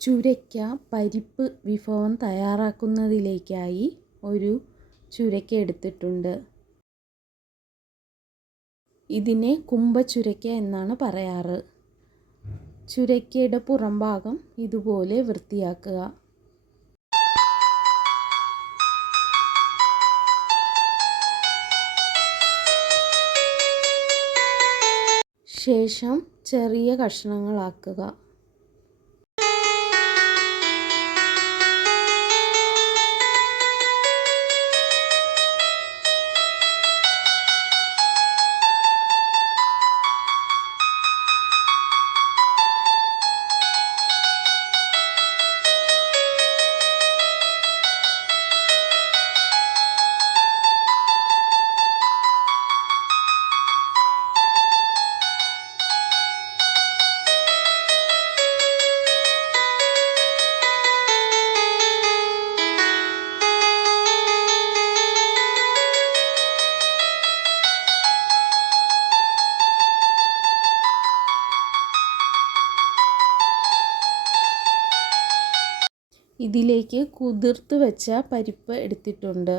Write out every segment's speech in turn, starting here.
ചുരയ്ക്ക പരിപ്പ് വിഭവം തയ്യാറാക്കുന്നതിലേക്കായി ഒരു ചുരയ്ക്ക എടുത്തിട്ടുണ്ട്. ഇതിനെ കുംഭച്ചുരയ്ക്ക എന്നാണ് പറയാറ്. ചുരയ്ക്കയുടെ പുറംഭാഗം ഇതുപോലെ വൃത്തിയാക്കുക. ശേഷം ചെറിയ കഷ്ണങ്ങളാക്കുക. ഇതിലേക്ക് കുതിർത്ത് വെച്ച പരിപ്പ് എടുത്തിട്ടുണ്ട്.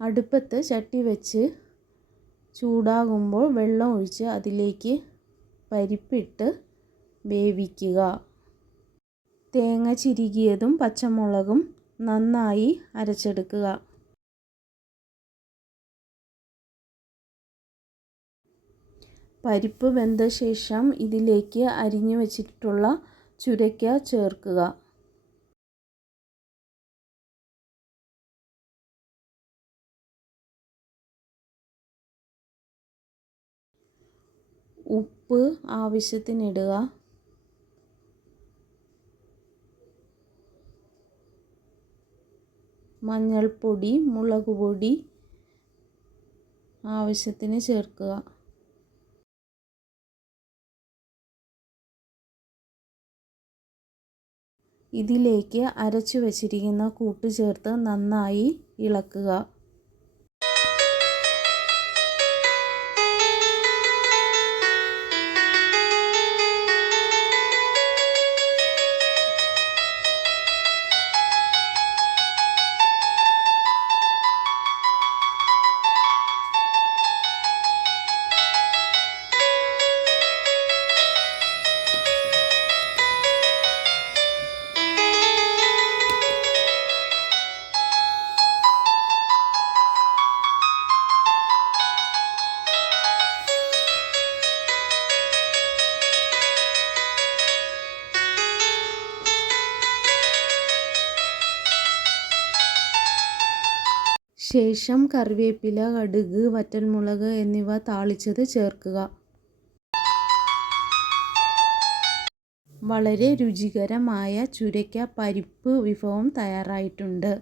അടുപ്പത്ത് ചട്ടി വെച്ച് ചൂടാകുമ്പോൾ വെള്ളം ഒഴിച്ച് അതിലേക്ക് പരിപ്പിട്ട് വേവിക്കുക. തേങ്ങ ചിരകിയതും പച്ചമുളകും നന്നായി അരച്ചെടുക്കുക. പരിപ്പ് വെന്ത ശേഷം ഇതിലേക്ക് അരിഞ്ഞു വച്ചിട്ടുള്ള ചുരയ്ക്ക ചേർക്കുക. ഉപ്പ് ആവശ്യത്തിനിടുക. മഞ്ഞൾപ്പൊടി, മുളക് പൊടി ആവശ്യത്തിന് ചേർക്കുക. ഇതിലേക്ക് അരച്ചു വച്ചിരിക്കുന്ന കൂട്ട് ചേർത്ത് നന്നായി ഇളക്കുക. ശേഷം കറിവേപ്പില, കടുക്, വറ്റൽമുളക് എന്നിവ താളിച്ചത് ചേർക്കുക. വളരെ രുചികരമായ ചുരയ്ക്ക പരിപ്പ് വിഭവം തയ്യാറായിട്ടുണ്ട്.